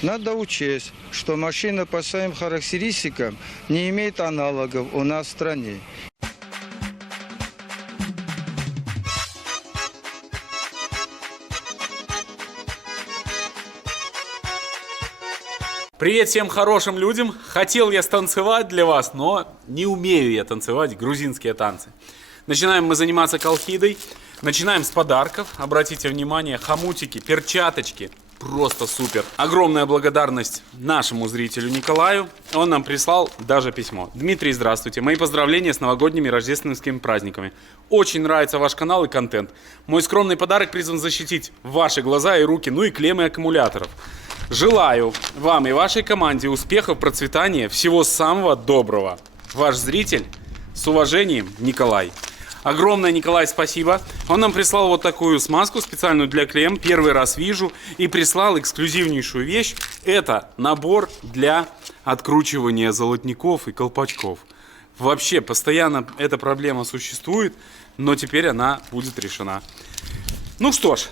Надо учесть, что машина по своим характеристикам не имеет аналогов у нас в стране. Привет всем хорошим людям! Хотел я станцевать для вас, но не умею я танцевать грузинские танцы. Начинаем мы заниматься колхидой. Начинаем с подарков. Обратите внимание, хомутики, перчаточки. Просто супер. Огромная благодарность нашему зрителю Николаю. Он нам прислал даже письмо. Дмитрий, здравствуйте. Мои поздравления с новогодними рождественскими праздниками. Очень нравится ваш канал и контент. Мой скромный подарок призван защитить ваши глаза и руки, ну и клеммы аккумуляторов. Желаю вам и вашей команде успехов, процветания, всего самого доброго. Ваш зритель, с уважением, Николай. Огромное, Николай, спасибо. Он нам прислал вот такую смазку специальную для клемм. Первый раз вижу. И прислал эксклюзивнейшую вещь. Это набор для откручивания золотников и колпачков. Вообще, постоянно эта проблема существует, но теперь она будет решена. Ну что ж.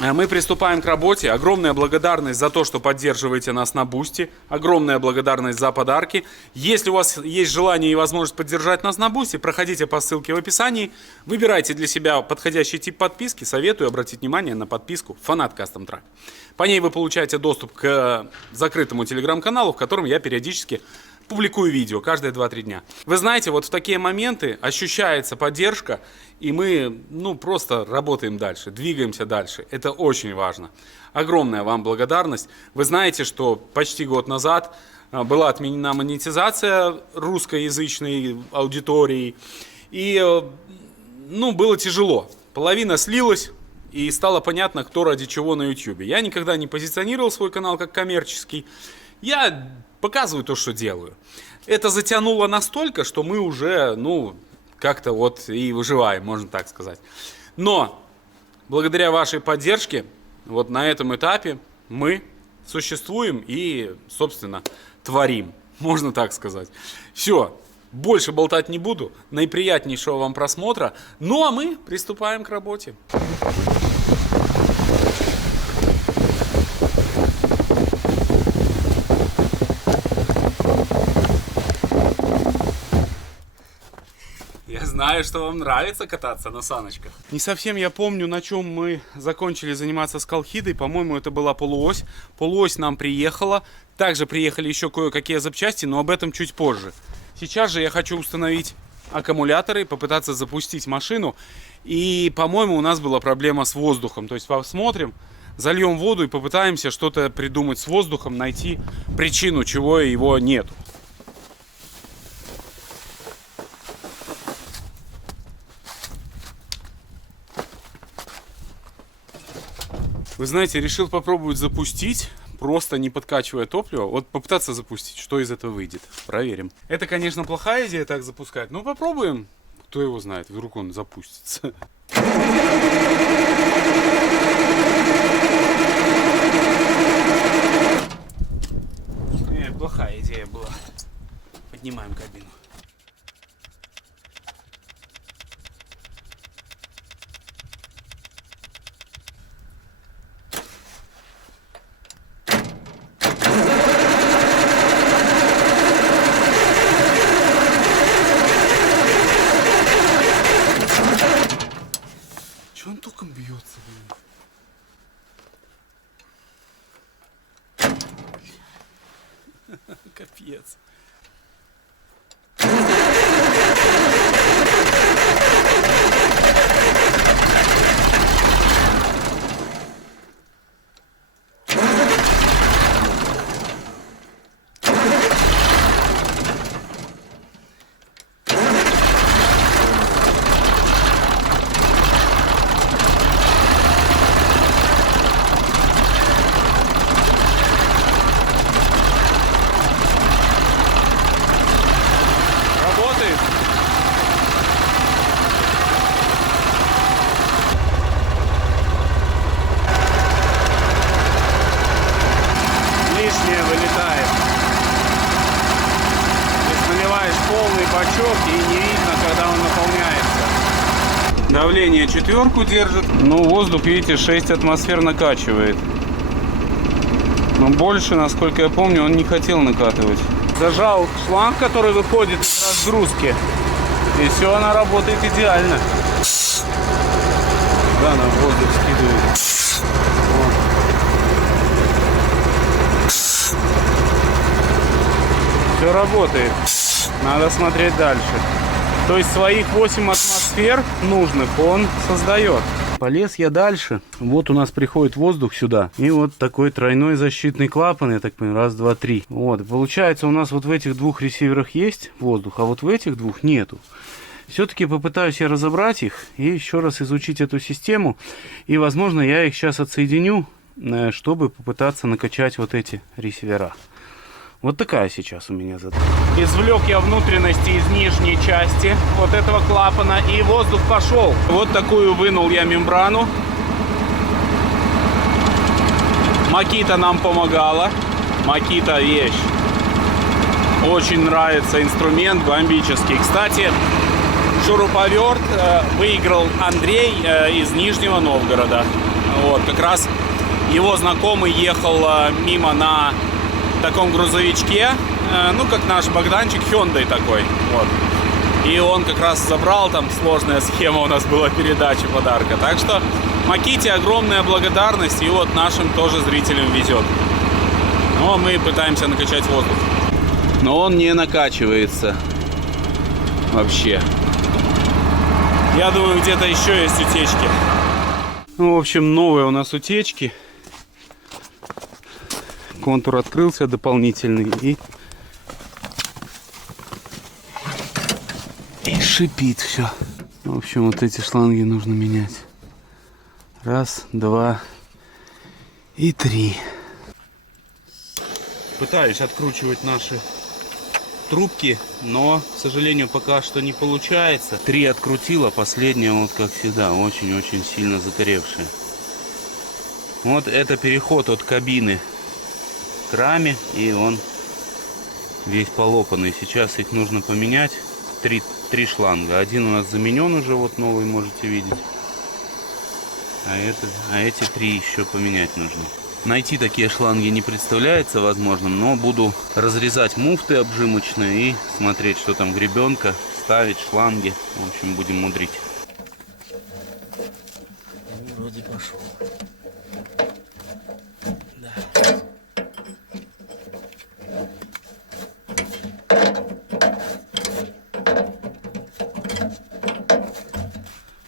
Мы приступаем к работе. Огромная благодарность за то, что поддерживаете нас на Бусти. Огромная благодарность за подарки. Если у вас есть желание и возможность поддержать нас на Бусти, проходите по ссылке в описании. Выбирайте для себя подходящий тип подписки. Советую обратить внимание на подписку Фанат Custom Truck. По ней вы получаете доступ к закрытому телеграм-каналу, в котором я периодически публикую видео каждые 2-3 дня. Вы знаете, вот в такие моменты ощущается поддержка, и мы, просто работаем дальше, двигаемся дальше. Это очень важно. Огромная вам благодарность. Вы знаете, что почти год назад была отменена монетизация русскоязычной аудитории, и, было тяжело. Половина слилась, и стало понятно, кто ради чего на YouTube. Я никогда не позиционировал свой канал как коммерческий. Я показываю то, что делаю. Это затянуло настолько, что мы уже, как-то вот и выживаем, можно так сказать. Но благодаря вашей поддержке, вот на этом этапе мы существуем и, собственно, творим, можно так сказать. Все, больше болтать не буду. Наиприятнейшего вам просмотра. Ну, а мы приступаем к работе. Я знаю, что вам нравится кататься на саночках. Не совсем я помню, на чем мы закончили заниматься с колхидой. По-моему, это была полуось. Полуось нам приехала. Также приехали еще кое-какие запчасти, но об этом чуть позже. Сейчас же я хочу установить аккумуляторы, попытаться запустить машину. И, по-моему, у нас была проблема с воздухом. То есть посмотрим, зальем воду и попытаемся что-то придумать с воздухом, найти причину, чего его нету. Вы знаете, решил попробовать запустить, просто не подкачивая топливо. Вот попытаться запустить, что из этого выйдет. Проверим. Это, конечно, плохая идея так запускать, но попробуем. Кто его знает, вдруг он запустится. Плохая идея была. Поднимаем кабину. Че он током бьется, блин? Капец. бачок и не видно, когда он наполняется. Давление 4 держит, но воздух, видите, 6 атмосфер накачивает. Но больше, насколько я помню, он не хотел накатывать. Зажал шланг, который выходит из разгрузки. И все, она работает идеально. Да, на воздух скидывает. Вот. Все работает. Надо смотреть дальше. То есть своих 8 атмосфер нужных он создает. Полез я дальше. Вот у нас приходит воздух сюда. И вот такой тройной защитный клапан, я так понимаю, раз, два, три. Вот, получается, у нас вот в этих двух ресиверах есть воздух, а вот в этих двух нету. Все-таки попытаюсь я разобрать их и еще раз изучить эту систему. И, возможно, я их сейчас отсоединю, чтобы попытаться накачать вот эти ресивера. Вот такая сейчас у меня задача. Извлек я внутренности из нижней части вот этого клапана, и воздух пошел. Вот такую вынул я мембрану. Makita нам помогала. Makita вещь. Очень нравится инструмент, бомбический. Кстати, шуруповерт выиграл Андрей из Нижнего Новгорода. Вот, как раз его знакомый ехал мимо на таком грузовичке, ну как наш Богданчик, Hyundai такой, вот. И он как раз забрал, там сложная схема у нас была передачи подарка. Так что Makita огромная благодарность, и вот нашим тоже зрителям везет. Но мы пытаемся накачать воздух. Но он не накачивается вообще. Я думаю, где-то еще есть утечки. Ну, в общем, новые у нас утечки. Контур открылся дополнительный и шипит все. В общем, вот эти шланги нужно менять. Раз, два и три. Пытаюсь откручивать наши трубки, но, к сожалению, пока что не получается. Три открутила, последняя, вот как всегда, очень-очень сильно закоревшая. Вот это переход от кабины к раме, и он весь полопанный. Сейчас их нужно поменять. Три шланга. Один у нас заменен уже, вот новый, можете видеть. А эти три еще поменять нужно. Найти такие шланги не представляется возможным, но буду разрезать муфты обжимочные и смотреть, что там гребенка, ставить шланги. В общем, будем мудрить. Вроде пошел. Да.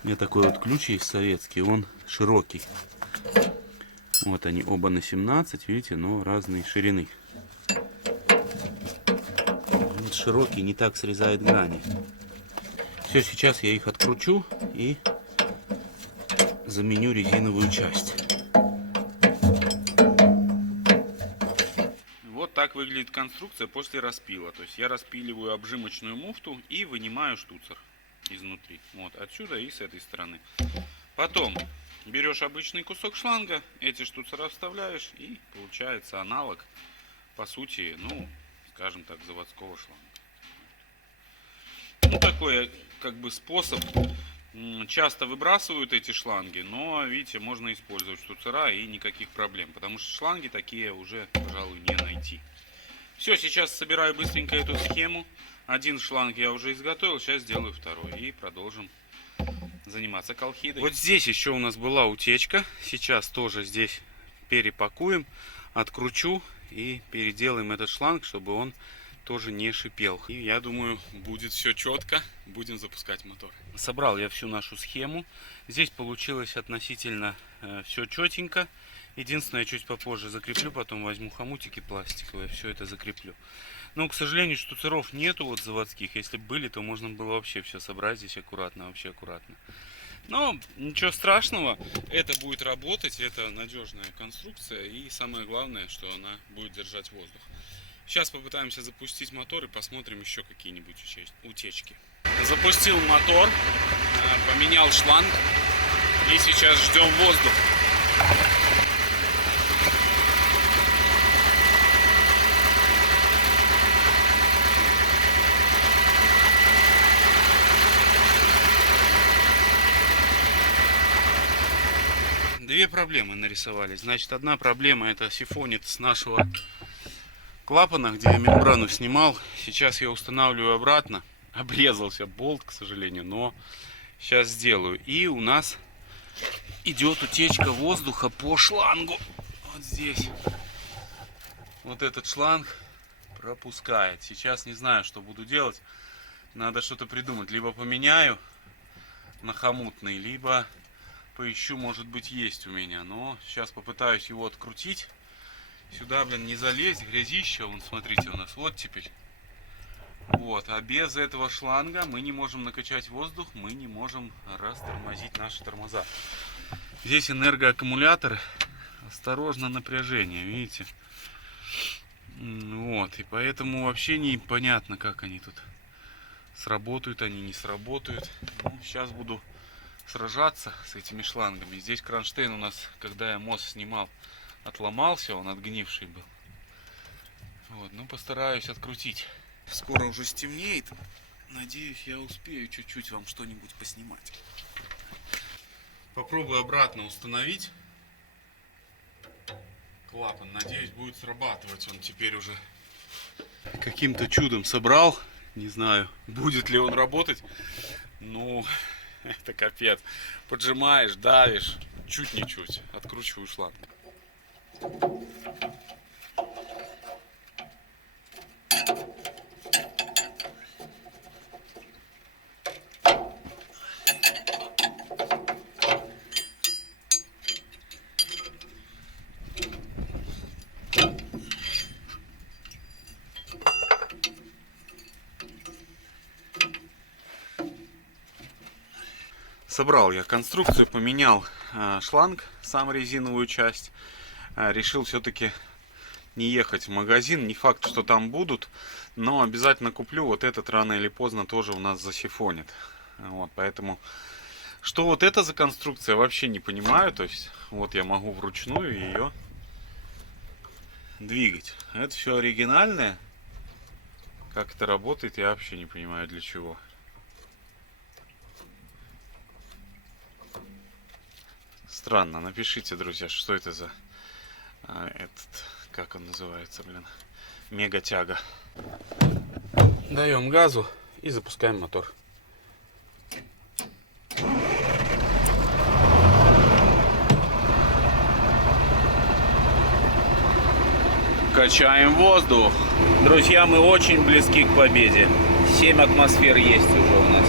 У меня такой вот ключ есть советский, он широкий. Вот они оба на 17, видите, но разной ширины. Вот широкий не так срезает грани. Все, сейчас я их откручу и заменю резиновую часть. Вот так выглядит конструкция после распила. То есть я распиливаю обжимочную муфту и вынимаю штуцер изнутри. Вот отсюда и с этой стороны. Потом берешь обычный кусок шланга, эти штуцеры вставляешь, и получается аналог, по сути, ну, скажем так, заводского шланга. Ну, такой, как бы, способ. Часто выбрасывают эти шланги, но, видите, можно использовать штуцера и никаких проблем, потому что шланги такие уже, пожалуй, не найти. Все, сейчас собираю быстренько эту схему. Один шланг я уже изготовил, сейчас сделаю второй и продолжим заниматься колхидой. Вот здесь еще у нас была утечка. Сейчас тоже здесь перепакуем, откручу и переделаем этот шланг, чтобы он тоже не шипел. И я думаю, будет все четко. Будем запускать мотор. Собрал я всю нашу схему. Здесь получилось относительно все четенько. Единственное, чуть попозже закреплю, потом возьму хомутики пластиковые, все это закреплю. Но, к сожалению, штуцеров нету вот заводских. Если бы были, то можно было вообще все собрать здесь аккуратно, вообще аккуратно. Но ничего страшного, это будет работать, это надежная конструкция. И самое главное, что она будет держать воздух. Сейчас попытаемся запустить мотор и посмотрим еще какие-нибудь утечки. Запустил мотор, поменял шланг и сейчас ждем воздух. две проблемы нарисовались. Значит, одна проблема — это сифонит с нашего клапана, где я мембрану снимал. Сейчас я устанавливаю обратно. Обрезался болт, к сожалению, но сейчас сделаю. И у нас идет утечка воздуха по шлангу. Вот здесь. Вот этот шланг пропускает. Сейчас не знаю, что буду делать. Надо что-то придумать. Либо поменяю на хомутный, либо поищу, может быть, есть у меня. Но сейчас попытаюсь его открутить. Сюда, блин, не залезть. Грязище. Вон, смотрите, у нас вот теперь. Вот. А без этого шланга мы не можем накачать воздух. Мы не можем растормозить наши тормоза. Здесь энергоаккумулятор. Осторожно, напряжение. Видите? Вот. И поэтому вообще непонятно, как они тут. Сработают они, не сработают. Ну, сейчас буду сражаться с этими шлангами. Здесь кронштейн у нас, когда я мост снимал, отломался, он отгнивший был. Вот, ну постараюсь открутить. Скоро уже стемнеет. Надеюсь, я успею чуть-чуть вам что-нибудь поснимать. Попробую обратно установить клапан. Надеюсь, будет срабатывать. Он теперь уже каким-то чудом собрал. Не знаю, будет ли он работать. Ну, это капец. Поджимаешь, давишь. Чуть не чуть. Откручиваю шланг. Собрал я конструкцию, поменял шланг, сам резиновую часть. Решил все-таки не ехать в магазин. Не факт, что там будут, но обязательно куплю. Вот этот рано или поздно тоже у нас засифонит. Вот, поэтому, что вот это за конструкция, вообще не понимаю. То есть, вот я могу вручную ее двигать. Это все оригинальное. Как это работает, я вообще не понимаю, для чего. Странно, напишите, друзья, что это за как он называется, блин, мега-тяга. Даем газу и запускаем мотор. Качаем воздух. Друзья, мы очень близки к победе. 7 атмосфер есть уже у нас.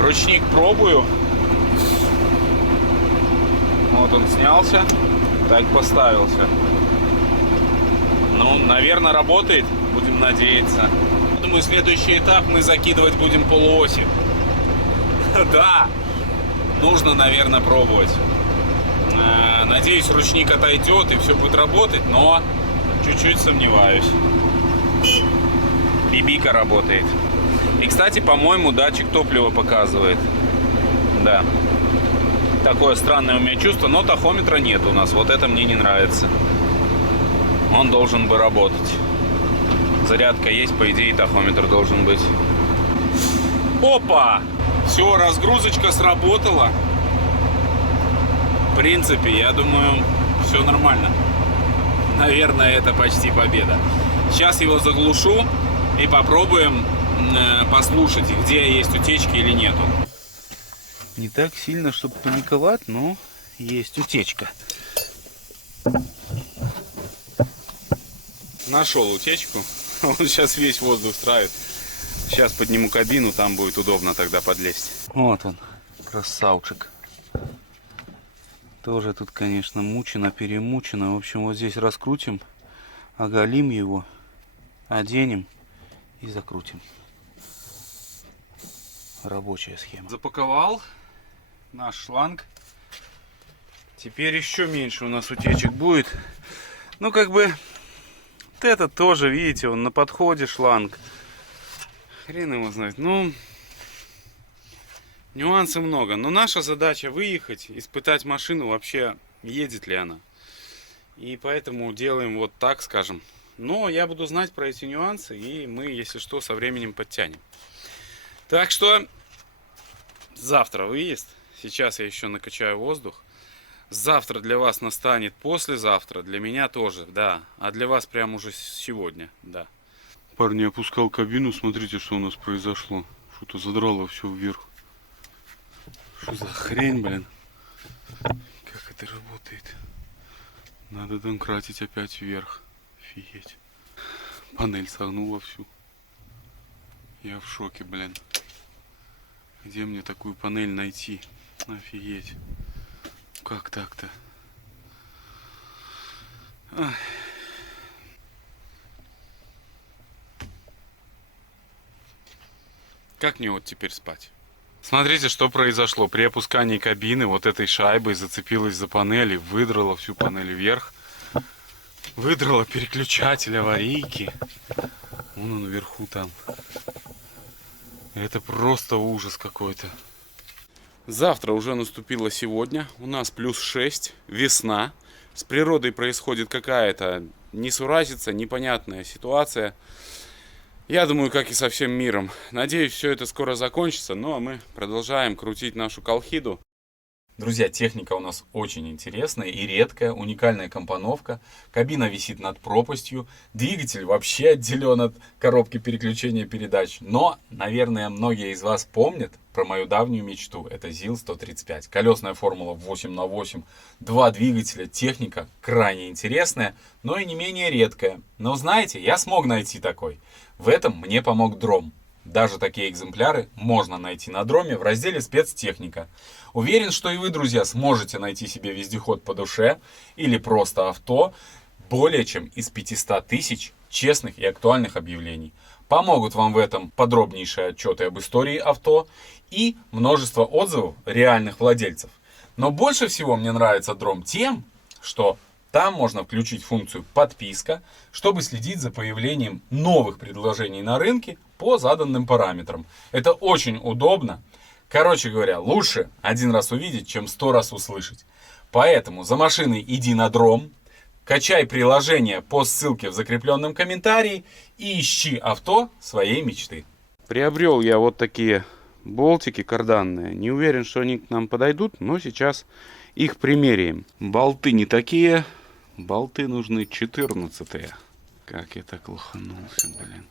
Ручник пробую. Вот он снялся, так поставился. Ну, наверное, работает, будем надеяться. Думаю, следующий этап мы закидывать будем полуоси. Да, нужно, наверное, пробовать. Надеюсь, ручник отойдет и все будет работать, но чуть-чуть сомневаюсь. Бибика работает. И, кстати, по-моему, датчик топлива показывает. Да. Такое странное у меня чувство, но тахометра нет у нас. Вот это мне не нравится. Он должен бы работать. Зарядка есть, по идее, тахометр должен быть. Опа! Все, разгрузочка сработала. В принципе, я думаю, все нормально. Наверное, это почти победа. Сейчас его заглушу и попробуем послушать, где есть утечки или нету. Не так сильно, чтобы паниковать, но есть утечка. Нашел утечку. Он сейчас весь воздух стравит. Сейчас подниму кабину, там будет удобно тогда подлезть. Вот он, красавчик. Тоже тут, конечно, мучено, перемучено. В общем, вот здесь раскрутим, оголим его, оденем и закрутим. Рабочая схема. Запаковал наш шланг. Теперь еще меньше у нас утечек будет. Ну, как бы, вот этот тоже, видите, он на подходе шланг. Хрен его знает. Ну, нюансов много. Но наша задача выехать, испытать машину, вообще едет ли она. И поэтому делаем вот так, скажем. Но я буду знать про эти нюансы, и мы, если что, со временем подтянем. Так что завтра выезд. Сейчас я еще накачаю воздух. Завтра для вас настанет послезавтра, для меня тоже, да. А для вас прям уже сегодня, да. Парни, опускал кабину, смотрите, что у нас произошло. Что-то задрало все вверх. Что за хрень, блин? Как это работает? Надо домкратить опять вверх. Офигеть. Панель согнула всю. Я в шоке, блин. Где мне такую панель найти? Офигеть. Как так-то? Ах. Как мне вот теперь спать? Смотрите, что произошло. При опускании кабины вот этой шайбой зацепилась за панель и выдрала всю панель вверх. Выдрала переключатель аварийки. Вон он вверху там. Это просто ужас какой-то. Завтра уже наступило сегодня. У нас +6, весна. С природой происходит какая-то несуразица, непонятная ситуация. Я думаю, как и со всем миром. Надеюсь, все это скоро закончится. Ну а мы продолжаем крутить нашу колхиду. Друзья, техника у нас очень интересная и редкая, уникальная компоновка. Кабина висит над пропастью, двигатель вообще отделен от коробки переключения передач. Но, наверное, многие из вас помнят про мою давнюю мечту. Это ЗИЛ-135. Колесная формула 8х8, два двигателя, техника крайне интересная, но и не менее редкая. Но знаете, я смог найти такой. В этом мне помог Дром. Даже такие экземпляры можно найти на Дроме в разделе «Спецтехника». Уверен, что и вы, друзья, сможете найти себе вездеход по душе или просто авто более чем из 500 тысяч честных и актуальных объявлений. Помогут вам в этом подробнейшие отчеты об истории авто и множество отзывов реальных владельцев. Но больше всего мне нравится Дром тем, что там можно включить функцию «Подписка», чтобы следить за появлением новых предложений на рынке по заданным параметрам. Это очень удобно. Короче говоря, лучше один раз увидеть, чем 100 раз услышать. Поэтому за машиной иди на Дром, качай приложение по ссылке в закрепленном комментарии и ищи авто своей мечты. Приобрел я вот такие болтики карданные. Не уверен, что они к нам подойдут, но сейчас их примеряем. Болты не такие. Болты нужны 14-е. Как я так лоханулся, блин.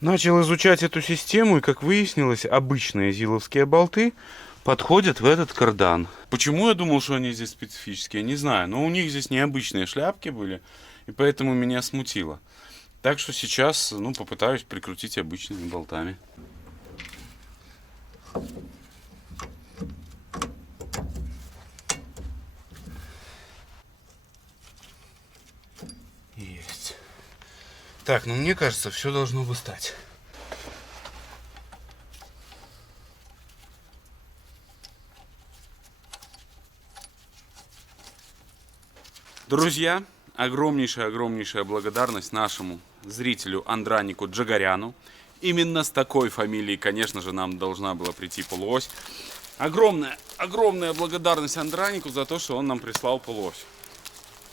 Начал изучать эту систему, и, как выяснилось, обычные зиловские болты подходят в этот кардан. Почему я думал, что они здесь специфические, не знаю. Но у них здесь необычные шляпки были, и поэтому меня смутило. Так что сейчас, попытаюсь прикрутить обычными болтами. Есть. Так, мне кажется, все должно бы стать. Друзья, огромнейшая благодарность нашему зрителю Андранику Джагаряну. Именно с такой фамилией, конечно же, нам должна была прийти полуось. Огромная благодарность Андранику за то, что он нам прислал полуось.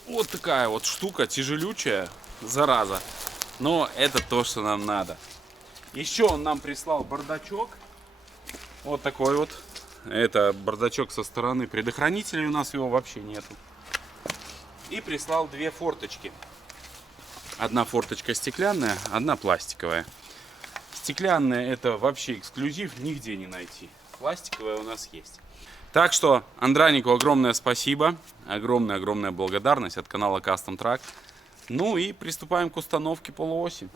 Вот такая вот штука, тяжелючая, зараза. Но это то, что нам надо. Еще он нам прислал бардачок. Вот такой вот. Это бардачок со стороны предохранителей, у нас его вообще нету. И прислал две форточки. Одна форточка стеклянная, одна пластиковая. Стеклянная — это вообще эксклюзив, нигде не найти. Пластиковая у нас есть. Так что Андранику огромное спасибо. Огромная благодарность от канала Custom Truck. Ну и приступаем к установке полуоси.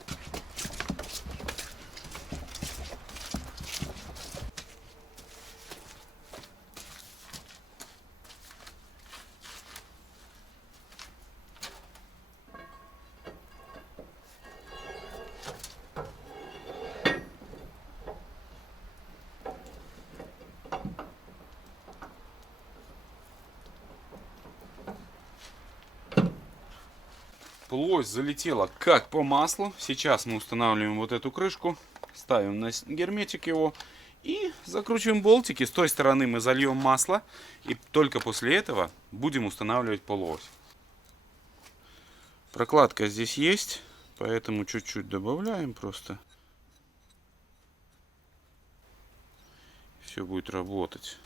Полуось залетела как по маслу. Сейчас мы устанавливаем вот эту крышку, ставим на герметик его и закручиваем болтики. С той стороны мы зальем масло и только после этого будем устанавливать полуось. Прокладка здесь есть, поэтому чуть-чуть добавляем просто. Все будет работать.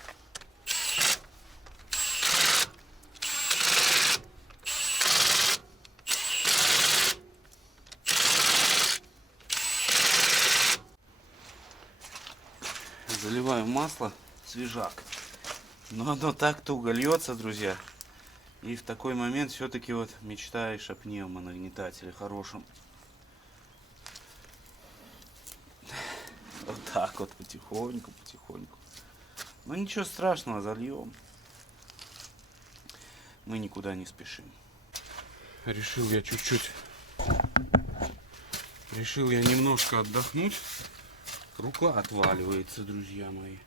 Заливаю масло, свежак. Но оно так туго льется, друзья. И в такой момент все-таки вот мечтаешь о пневмонагнетателе хорошем. Вот так вот, потихоньку, потихоньку. Но ничего страшного, зальем. Мы никуда не спешим. Решил я немножко отдохнуть. Рука отваливается, друзья мои.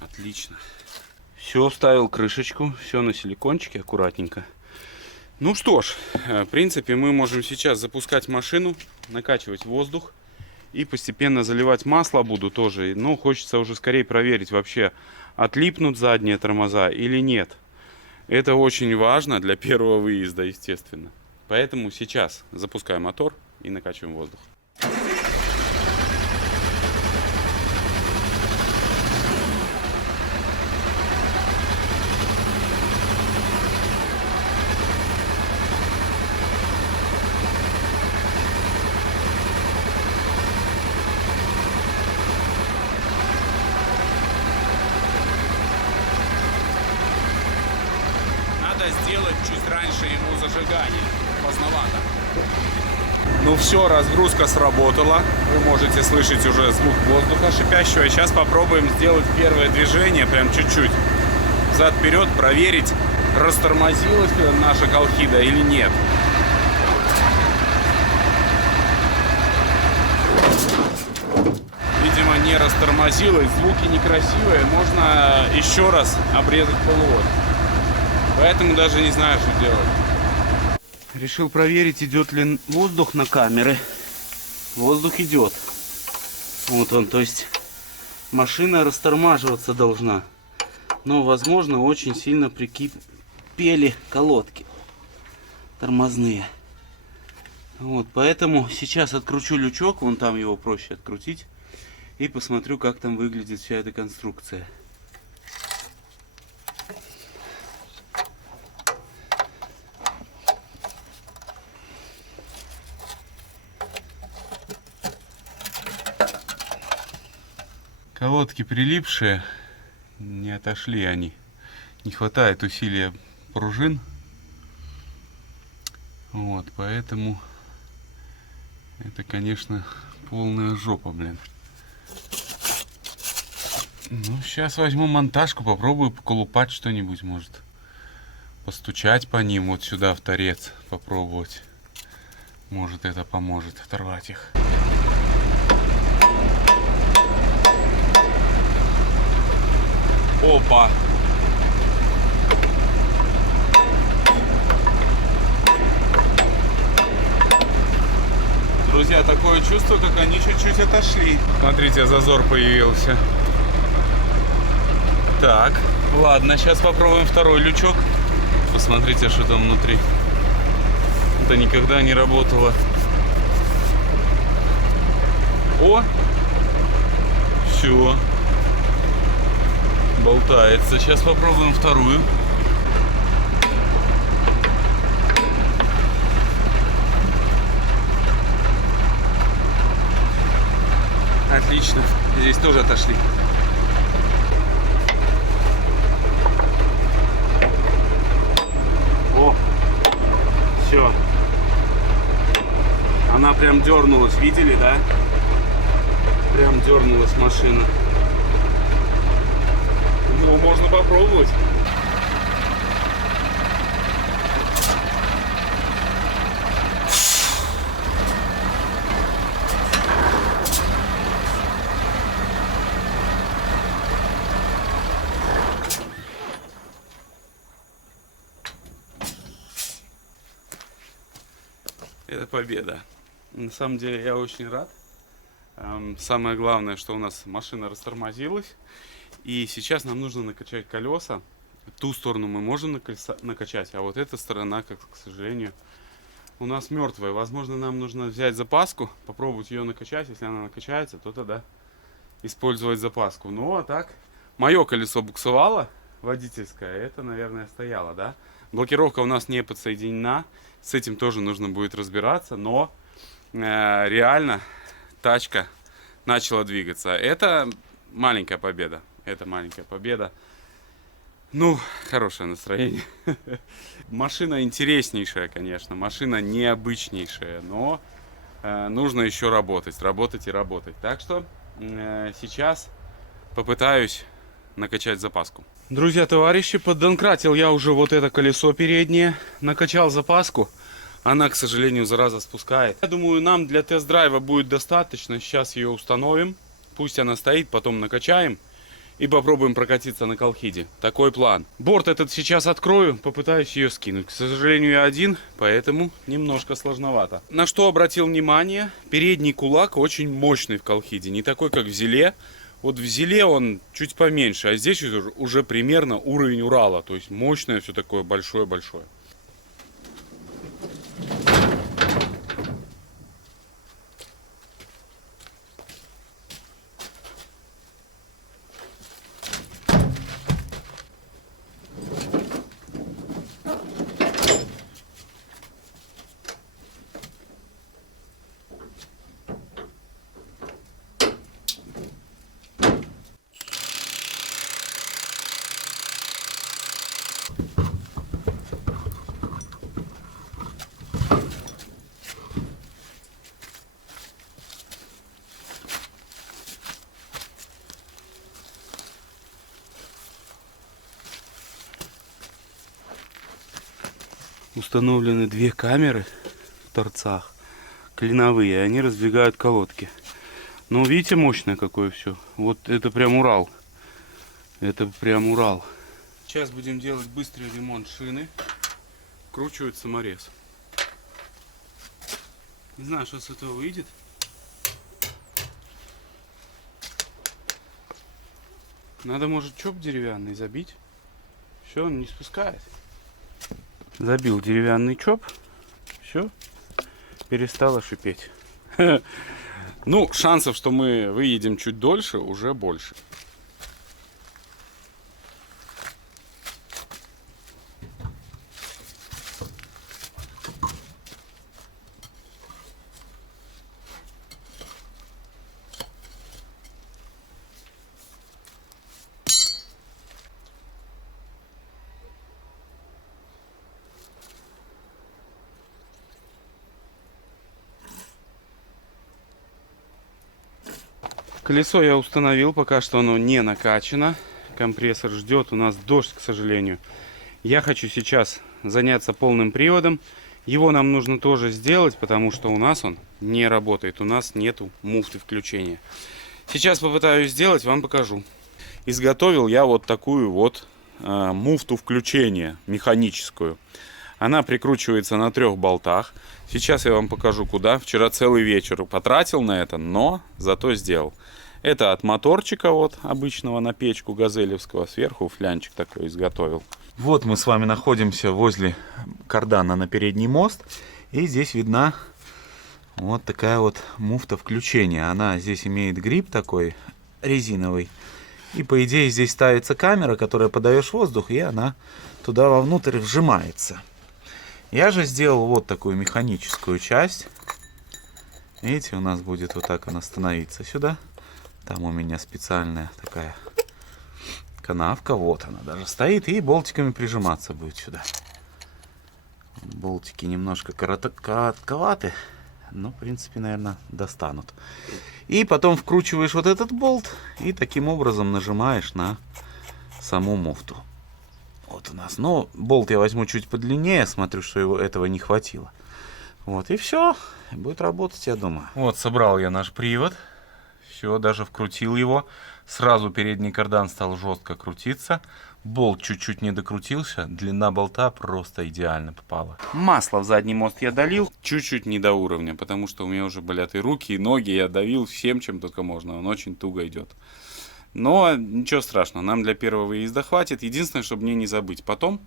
Отлично. Все, вставил крышечку, все на силикончике аккуратненько. Ну что ж, в принципе, мы можем сейчас запускать машину, накачивать воздух и постепенно заливать масло буду тоже. Но хочется уже скорее проверить, вообще отлипнут задние тормоза или нет. Это очень важно для первого выезда, естественно. Поэтому сейчас запускаем мотор и накачиваем воздух. Сделать чуть раньше ему зажигание. Поздновато. Ну все, разгрузка сработала. Вы можете слышать уже звук воздуха шипящего. Сейчас попробуем сделать первое движение, прям чуть-чуть. Взад-вперед, проверить, растормозилась наша колхида или нет. Видимо, не растормозилась, звуки некрасивые. Можно еще раз обрезать полуось. Поэтому даже не знаю, что делать. Решил проверить, идет ли воздух на камеры. Воздух идет. Вот он, то есть машина растормаживаться должна. Но, возможно, очень сильно прикипели колодки тормозные. Вот, поэтому сейчас откручу лючок, вон там его проще открутить. И посмотрю, как там выглядит вся эта конструкция. Колодки прилипшие, не отошли они. Не хватает усилия пружин. Вот, поэтому это, конечно, полная жопа, блин. Ну, сейчас возьму монтажку, попробую поколупать что-нибудь, может. Постучать по ним вот сюда в торец, попробовать. Может, это поможет оторвать их. Опа! Друзья, такое чувство, как они чуть-чуть отошли. Смотрите, зазор появился. Так, ладно, сейчас попробуем второй лючок. Посмотрите, что там внутри. Это никогда не работало. О! Все. Болтается. Сейчас попробуем вторую. Отлично. Здесь тоже отошли. О, все. Она прям дернулась, видели, да? Прям дернулась машина. Ну, можно попробовать. Это победа. На самом деле я очень рад. Самое главное, что у нас машина растормозилась. И сейчас нам нужно накачать колеса. Ту сторону мы можем накачать, а вот эта сторона, как, к сожалению, у нас мертвая. Возможно, нам нужно взять запаску, попробовать ее накачать. Если она накачается, то тогда использовать запаску. Ну, а так, мое колесо буксовало, водительское, это, наверное, стояло, да? Блокировка у нас не подсоединена. С этим тоже нужно будет разбираться, но реально тачка начала двигаться. Это маленькая победа. Это маленькая победа. Ну, хорошее настроение. Машина интереснейшая, конечно. Машина необычнейшая. Но нужно еще работать. Работать и работать. Так что сейчас попытаюсь накачать запаску. Друзья, товарищи, поддонкратил я уже вот это колесо переднее. Накачал запаску. Она, к сожалению, зараза спускает. Я думаю, нам для тест-драйва будет достаточно. Сейчас ее установим. Пусть она стоит, потом накачаем. И попробуем прокатиться на колхиде. Такой план. Борт этот сейчас открою, попытаюсь ее скинуть. К сожалению, я один, поэтому немножко сложновато. На что обратил внимание? Передний кулак очень мощный в колхиде. Не такой, как в Зиле. Вот в Зиле он чуть поменьше, а здесь уже примерно уровень Урала. То есть мощное все такое большое-большое. Установлены две камеры в торцах, клиновые, они раздвигают колодки. Ну, видите, мощное какое все. Вот это прям Урал. Это прям Урал. Сейчас будем делать быстрый ремонт шины. Вкручивать саморез. Не знаю, что с этого выйдет. Надо, может, чоп деревянный забить. Все, он не спускает. Забил деревянный чоп. Все. Перестало шипеть. Ну, шансов, что мы выедем чуть дольше, уже больше. Колесо я установил, пока что оно не накачано. Компрессор ждет, у нас дождь, к сожалению. Я хочу сейчас заняться полным приводом. Его нам нужно тоже сделать, потому что у нас он не работает. У нас нету муфты включения. Сейчас попытаюсь сделать, вам покажу. Изготовил я вот такую вот муфту включения механическую. Она прикручивается на 3 болтах. Сейчас я вам покажу куда. Вчера целый вечер потратил на это, но зато сделал. Это от моторчика вот обычного на печку газелевского. Сверху флянчик такой изготовил. Вот мы с вами находимся возле кардана на передний мост. И здесь видна вот такая вот муфта включения. Она здесь имеет гриб такой резиновый. И по идее здесь ставится камера, которая подаешь воздух, и она туда вовнутрь вжимается. Я же сделал вот такую механическую часть. Видите, у нас будет вот так она становиться сюда. Там у меня специальная такая канавка. Вот она даже стоит. И болтиками прижиматься будет сюда. Болтики немножко коротковаты. Но, в принципе, наверное, достанут. И потом вкручиваешь вот этот болт. И таким образом нажимаешь на саму муфту. Вот у нас. Но болт я возьму чуть подлиннее. Смотрю, что этого не хватило. Вот и все. Будет работать, я думаю. Вот собрал я наш привод. Все, даже вкрутил его. Сразу передний кардан стал жестко крутиться. Болт чуть-чуть не докрутился. Длина болта просто идеально попала. Масло в задний мост я долил. Чуть-чуть не до уровня, потому что у меня уже болят и руки, и ноги. Я давил всем, чем только можно. Он очень туго идет. Но ничего страшного, нам для первого выезда хватит. Единственное, чтобы мне не забыть потом.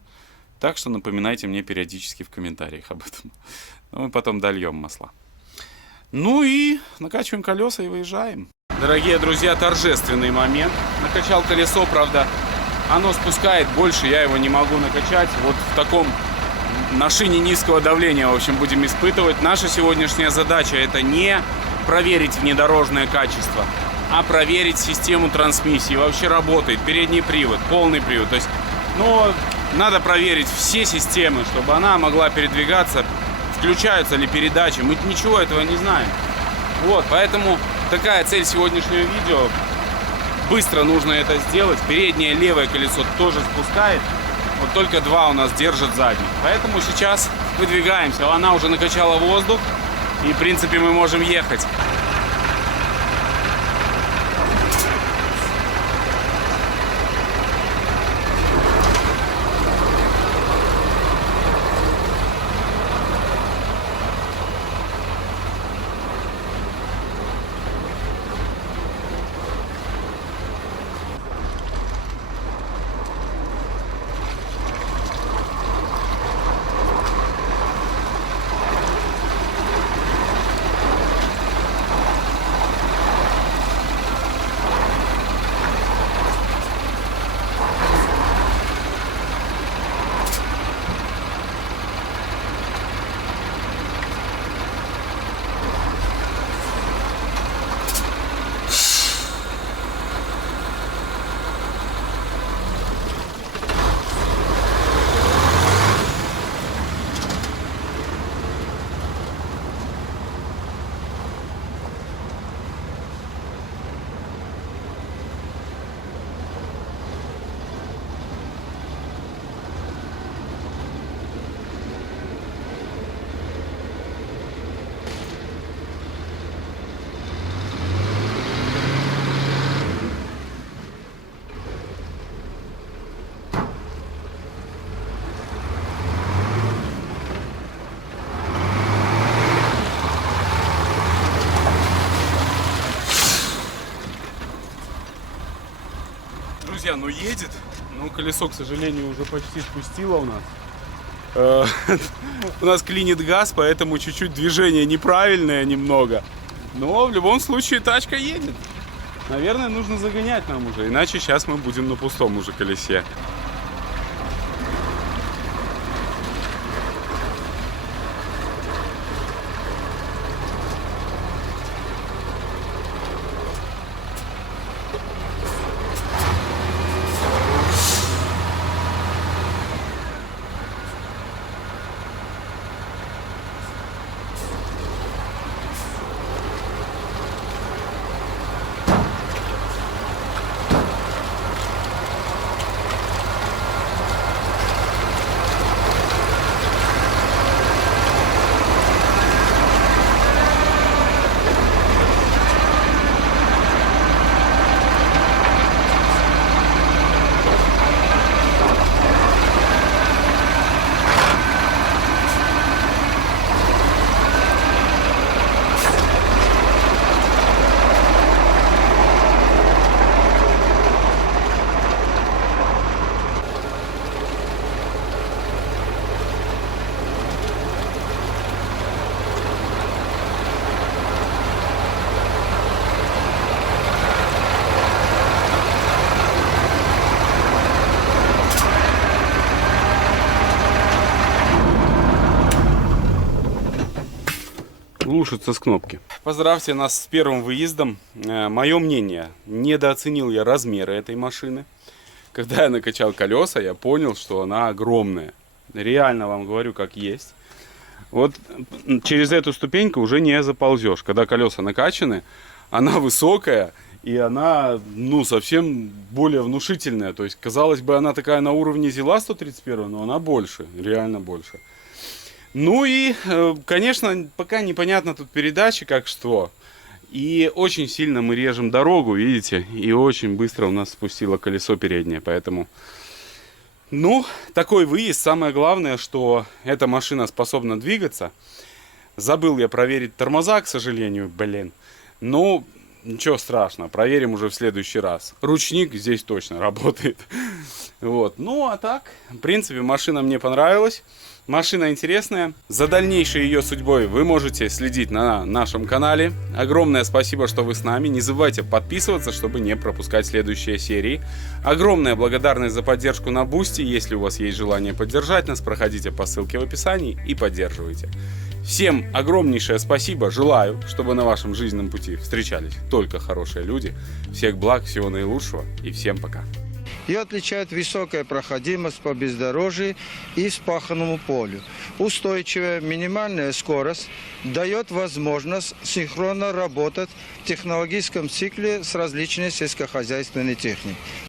Так что напоминайте мне периодически в комментариях об этом. Ну, мы потом дольем масла. Ну и накачиваем колеса и выезжаем. Дорогие друзья, торжественный момент. Накачал колесо, правда, оно спускает больше, я его не могу накачать. Вот в таком, на шине низкого давления, в общем, будем испытывать. Наша сегодняшняя задача — это не проверить внедорожное качество, а проверить систему трансмиссии. Вообще работает передний привод, полный привод. То есть, ну, надо проверить все системы, чтобы она могла передвигаться, включаются ли передачи. Мы ничего этого не знаем. Вот, поэтому такая цель сегодняшнего видео. Быстро нужно это сделать. Переднее левое колесо тоже спускает. Вот только два у нас держат задний. Поэтому сейчас выдвигаемся. Она уже накачала воздух. И, в принципе, мы можем ехать. Друзья, ну едет, но колесо, к сожалению, уже почти спустило у нас. У нас клинит газ, поэтому чуть-чуть движение неправильное немного. Но в любом случае тачка едет. Наверное, нужно загонять нам уже, иначе сейчас мы будем на пустом уже колесе. Глушится с кнопки. Поздравьте нас с первым выездом. Мое мнение, недооценил я размеры этой машины. Когда я накачал колеса, я понял, что она огромная. Реально вам говорю, как есть. Вот через эту ступеньку уже не заползешь. Когда колеса накачаны, она высокая и она, ну, совсем более внушительная. То есть, казалось бы, она такая на уровне Зила 131, но она больше, реально больше. Ну и, конечно, пока непонятно тут передачи, как что. И очень сильно мы режем дорогу, видите, и очень быстро у нас спустило колесо переднее, поэтому... Ну, такой выезд. Самое главное, что эта машина способна двигаться. Забыл я проверить тормоза, к сожалению, блин. Ну, ничего страшного, проверим уже в следующий раз. Ручник здесь точно работает. Вот. Ну, а так, в принципе, машина мне понравилась. Машина интересная. За дальнейшей ее судьбой вы можете следить на нашем канале. Огромное спасибо, что вы с нами. Не забывайте подписываться, чтобы не пропускать следующие серии. Огромная благодарность за поддержку на Boosty. Если у вас есть желание поддержать нас, проходите по ссылке в описании и поддерживайте. Всем огромнейшее спасибо. Желаю, чтобы на вашем жизненном пути встречались только хорошие люди. Всех благ, всего наилучшего и всем пока. Ее отличает высокая проходимость по бездорожью и спаханному полю. Устойчивая минимальная скорость дает возможность синхронно работать в технологическом цикле с различной сельскохозяйственной техникой.